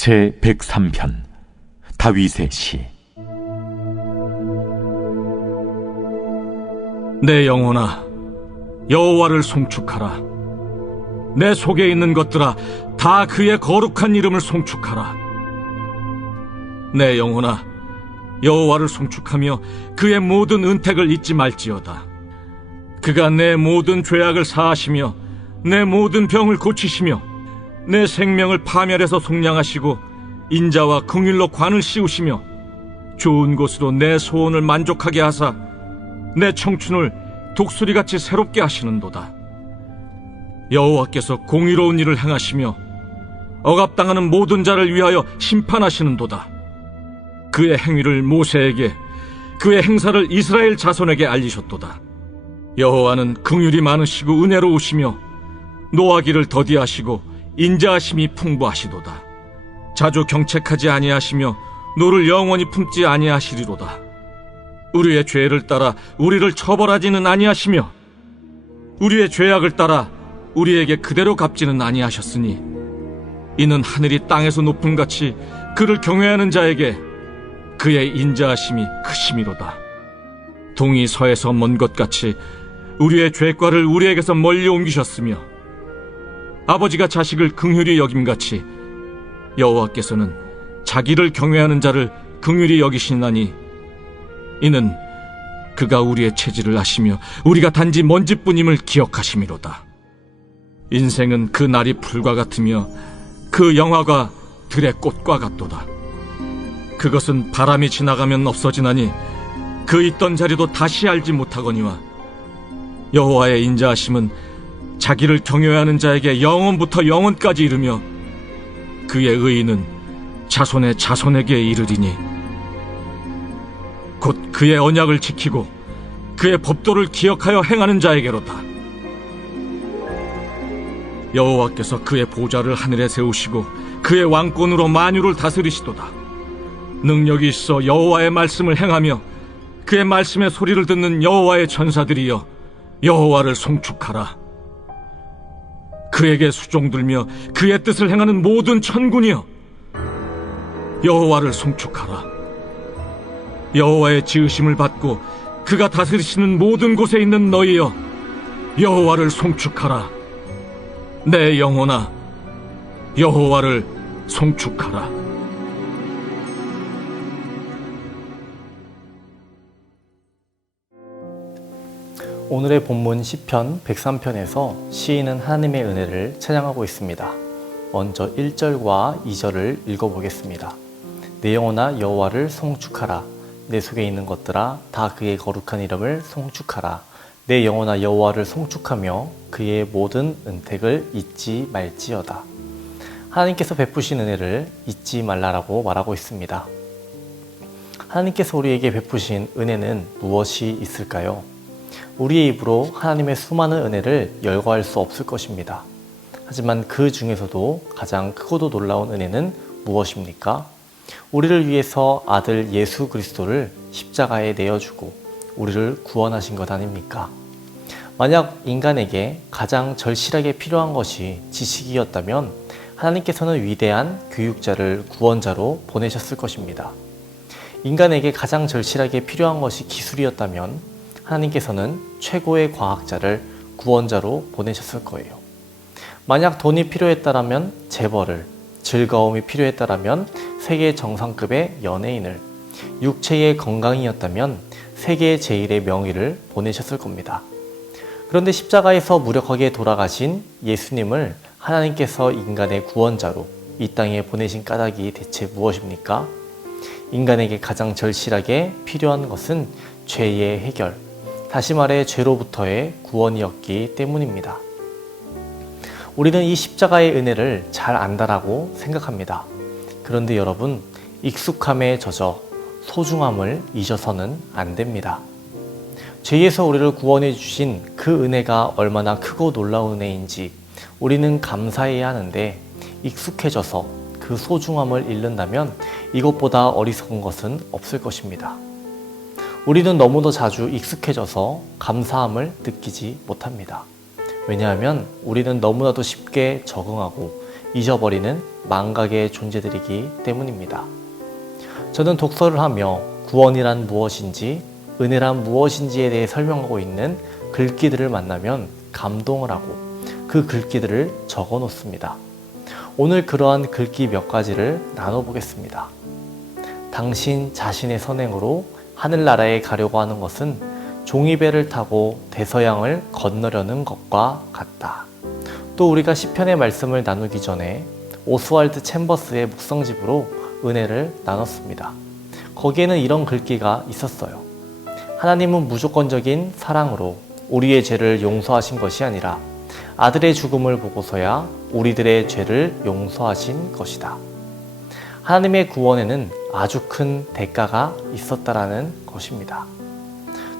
제103편 다윗의 시. 내 영혼아, 여호와를 송축하라. 내 속에 있는 것들아, 다 그의 거룩한 이름을 송축하라. 내 영혼아, 여호와를 송축하며 그의 모든 은택을 잊지 말지어다. 그가 내 모든 죄악을 사하시며 내 모든 병을 고치시며 내 생명을 파멸해서 속량하시고 인자와 긍휼로 관을 씌우시며 좋은 곳으로 내 소원을 만족하게 하사 내 청춘을 독수리같이 새롭게 하시는도다. 여호와께서 공의로운 일을 행하시며 억압당하는 모든 자를 위하여 심판하시는도다. 그의 행위를 모세에게, 그의 행사를 이스라엘 자손에게 알리셨도다. 여호와는 긍휼이 많으시고 은혜로우시며 노하기를 더디하시고 인자하심이 풍부하시도다. 자주 경책하지 아니하시며 노를 영원히 품지 아니하시리로다. 우리의 죄를 따라 우리를 처벌하지는 아니하시며 우리의 죄악을 따라 우리에게 그대로 갚지는 아니하셨으니 이는 하늘이 땅에서 높음같이 그를 경외하는 자에게 그의 인자하심이 크심이로다. 동이 서에서 먼 것 같이 우리의 죄과를 우리에게서 멀리 옮기셨으며 아버지가 자식을 긍휼히 여김같이 여호와께서는 자기를 경외하는 자를 긍휼히 여기시나니 이는 그가 우리의 체질을 아시며 우리가 단지 먼지뿐임을 기억하심이로다. 인생은 그 날이 풀과 같으며 그 영화가 들의 꽃과 같도다. 그것은 바람이 지나가면 없어지나니 그 있던 자리도 다시 알지 못하거니와 여호와의 인자하심은 자기를 경외하는 자에게 영원부터 영원까지 이르며 그의 의의는 자손의 자손에게 이르리니 곧 그의 언약을 지키고 그의 법도를 기억하여 행하는 자에게로다. 여호와께서 그의 보좌를 하늘에 세우시고 그의 왕권으로 만유를 다스리시도다. 능력이 있어 여호와의 말씀을 행하며 그의 말씀의 소리를 듣는 여호와의 천사들이여 여호와를 송축하라. 그에게 수종들며 그의 뜻을 행하는 모든 천군이여 여호와를 송축하라. 여호와의 지으심을 받고 그가 다스리시는 모든 곳에 있는 너희여 여호와를 송축하라. 내 영혼아, 여호와를 송축하라. 오늘의 본문 시편 103편에서 시인은 하나님의 은혜를 찬양하고 있습니다. 먼저 1절과 2절을 읽어보겠습니다. 내 영혼아 여호와를 송축하라. 내 속에 있는 것들아 다 그의 거룩한 이름을 송축하라. 내 영혼아 여호와를 송축하며 그의 모든 은택을 잊지 말지어다. 하나님께서 베푸신 은혜를 잊지 말라라고 말하고 있습니다. 하나님께서 우리에게 베푸신 은혜는 무엇이 있을까요? 우리의 입으로 하나님의 수많은 은혜를 열거할 수 없을 것입니다. 하지만 그 중에서도 가장 크고도 놀라운 은혜는 무엇입니까? 우리를 위해서 아들 예수 그리스도를 십자가에 내어주고 우리를 구원하신 것 아닙니까? 만약 인간에게 가장 절실하게 필요한 것이 지식이었다면 하나님께서는 위대한 교육자를 구원자로 보내셨을 것입니다. 인간에게 가장 절실하게 필요한 것이 기술이었다면 하나님께서는 최고의 과학자를 구원자로 보내셨을 거예요. 만약 돈이 필요했다면 재벌을, 즐거움이 필요했다면 세계 정상급의 연예인을, 육체의 건강이었다면 세계 제일의 명의를 보내셨을 겁니다. 그런데 십자가에서 무력하게 돌아가신 예수님을 하나님께서 인간의 구원자로 이 땅에 보내신 까닭이 대체 무엇입니까? 인간에게 가장 절실하게 필요한 것은 죄의 해결, 다시 말해 죄로부터의 구원이었기 때문입니다. 우리는 이 십자가의 은혜를 잘 안다라고 생각합니다. 그런데 여러분, 익숙함에 젖어 소중함을 잊어서는 안 됩니다. 죄에서 우리를 구원해 주신 그 은혜가 얼마나 크고 놀라운 은혜인지 우리는 감사해야 하는데 익숙해져서 그 소중함을 잃는다면 이것보다 어리석은 것은 없을 것입니다. 우리는 너무도 자주 익숙해져서 감사함을 느끼지 못합니다. 왜냐하면 우리는 너무나도 쉽게 적응하고 잊어버리는 망각의 존재들이기 때문입니다. 저는 독서를 하며 구원이란 무엇인지, 은혜란 무엇인지에 대해 설명하고 있는 글귀들을 만나면 감동을 하고 그 글귀들을 적어 놓습니다. 오늘 그러한 글귀 몇 가지를 나눠보겠습니다. 당신 자신의 선행으로 하늘나라에 가려고 하는 것은 종이배를 타고 대서양을 건너려는 것과 같다. 또 우리가 시편의 말씀을 나누기 전에 오스왈드 챔버스의 묵성집으로 은혜를 나눴습니다. 거기에는 이런 글귀가 있었어요. 하나님은 무조건적인 사랑으로 우리의 죄를 용서하신 것이 아니라 아들의 죽음을 보고서야 우리들의 죄를 용서하신 것이다. 하나님의 구원에는 아주 큰 대가가 있었다라는 것입니다.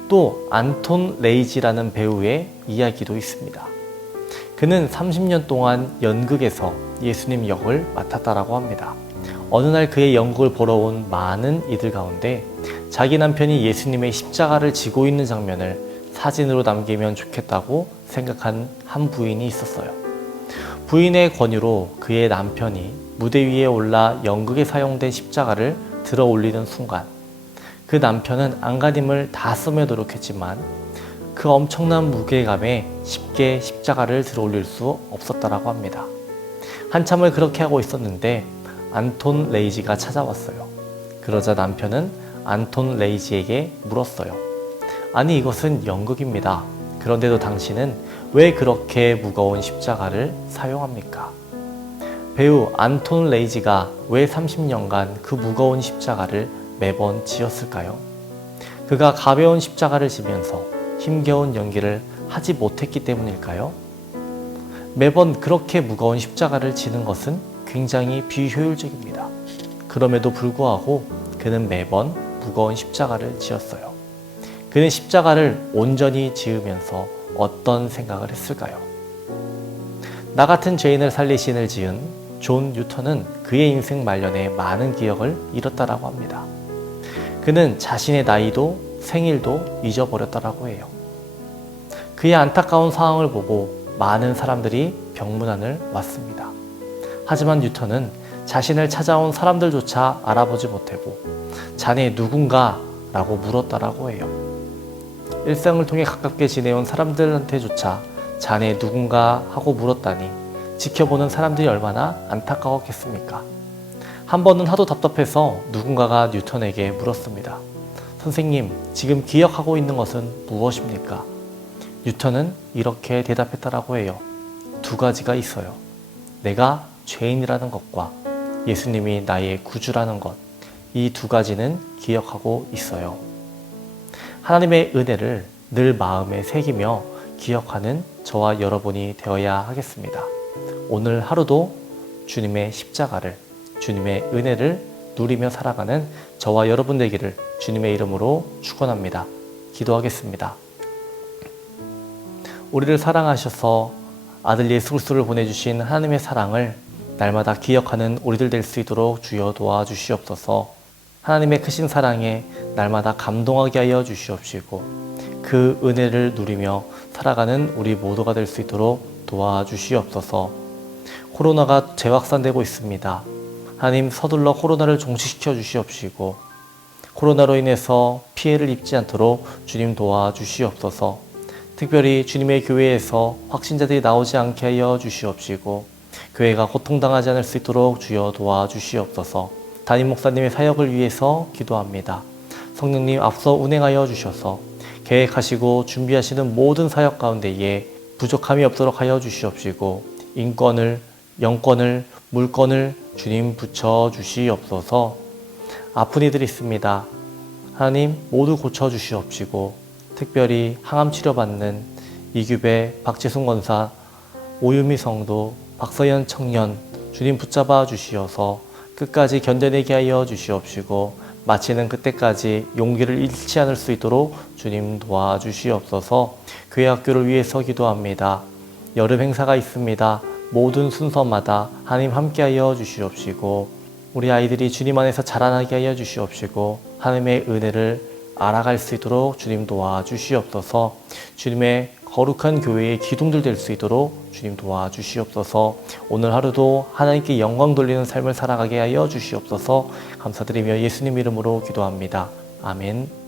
또 안톤 레이지라는 배우의 이야기도 있습니다. 그는 30년 동안 연극에서 예수님 역을 맡았다라고 합니다. 어느 날 그의 연극을 보러 온 많은 이들 가운데 자기 남편이 예수님의 십자가를 지고 있는 장면을 사진으로 남기면 좋겠다고 생각한 한 부인이 있었어요. 부인의 권유로 그의 남편이 무대 위에 올라 연극에 사용된 십자가를 들어 올리는 순간 그 남편은 안간힘을 다 쓰며 노력했지만 그 엄청난 무게감에 쉽게 십자가를 들어 올릴 수 없었다라고 합니다. 한참을 그렇게 하고 있었는데 안톤 레이지가 찾아왔어요. 그러자 남편은 안톤 레이지에게 물었어요. 아니, 이것은 연극입니다. 그런데도 당신은 왜 그렇게 무거운 십자가를 사용합니까? 배우 안톤 레이지가 왜 30년간 그 무거운 십자가를 매번 지었을까요? 그가 가벼운 십자가를 지면서 힘겨운 연기를 하지 못했기 때문일까요? 매번 그렇게 무거운 십자가를 지는 것은 굉장히 비효율적입니다. 그럼에도 불구하고 그는 매번 무거운 십자가를 지었어요. 그는 십자가를 온전히 지으면서 어떤 생각을 했을까요? 나 같은 죄인을 살릴 신을 지은 존 뉴턴은 그의 인생 말년에 많은 기억을 잃었다라고 합니다. 그는 자신의 나이도 생일도 잊어버렸다라고 해요. 그의 안타까운 상황을 보고 많은 사람들이 병문안을 왔습니다. 하지만 뉴턴은 자신을 찾아온 사람들조차 알아보지 못하고 자네 누군가? 라고 물었다라고 해요. 일상을 통해 가깝게 지내온 사람들한테조차 자네 누군가? 하고 물었다니 지켜보는 사람들이 얼마나 안타까웠겠습니까? 한 번은 하도 답답해서 누군가가 뉴턴에게 물었습니다. 선생님, 지금 기억하고 있는 것은 무엇입니까? 뉴턴은 이렇게 대답했다라고 해요. 두 가지가 있어요. 내가 죄인이라는 것과 예수님이 나의 구주라는 것. 이 두 가지는 기억하고 있어요. 하나님의 은혜를 늘 마음에 새기며 기억하는 저와 여러분이 되어야 하겠습니다. 오늘 하루도 주님의 십자가를, 주님의 은혜를 누리며 살아가는 저와 여러분 되기를 주님의 이름으로 축원합니다. 기도하겠습니다. 우리를 사랑하셔서 아들 예수 그리스도를 보내주신 하나님의 사랑을 날마다 기억하는 우리들 될 수 있도록 주여 도와주시옵소서. 하나님의 크신 사랑에 날마다 감동하게 하여 주시옵시고 그 은혜를 누리며 살아가는 우리 모두가 될 수 있도록 도와주시옵소서. 코로나가 재확산되고 있습니다. 하나님 서둘러 코로나를 종식시켜 주시옵시고 코로나로 인해서 피해를 입지 않도록 주님 도와주시옵소서. 특별히 주님의 교회에서 확진자들이 나오지 않게 하여 주시옵시고 교회가 고통당하지 않을 수 있도록 주여 도와주시옵소서. 담임 목사님의 사역을 위해서 기도합니다. 성령님 앞서 운행하여 주셔서 계획하시고 준비하시는 모든 사역 가운데에 부족함이 없도록 하여 주시옵시고 인권을, 영권을, 물권을 주님 붙여 주시옵소서. 아픈 이들이 있습니다. 하나님 모두 고쳐 주시옵시고 특별히 항암 치료받는 이규배, 박재순 권사, 오유미 성도, 박서연 청년 주님 붙잡아 주시어서 끝까지 견뎌내게 하여 주시옵시고 마치는 그때까지 용기를 잃지 않을 수 있도록 주님 도와주시옵소서. 교회 학교를 위해서 기도합니다. 여름 행사가 있습니다. 모든 순서마다 하나님 함께하여 주시옵시고 우리 아이들이 주님 안에서 자라나게 하여 주시옵시고 하나님의 은혜를 알아갈 수 있도록 주님 도와주시옵소서. 주님의 거룩한 교회의 기둥들 될 수 있도록 주님 도와주시옵소서. 오늘 하루도 하나님께 영광 돌리는 삶을 살아가게 하여 주시옵소서. 감사드리며 예수님 이름으로 기도합니다. 아멘.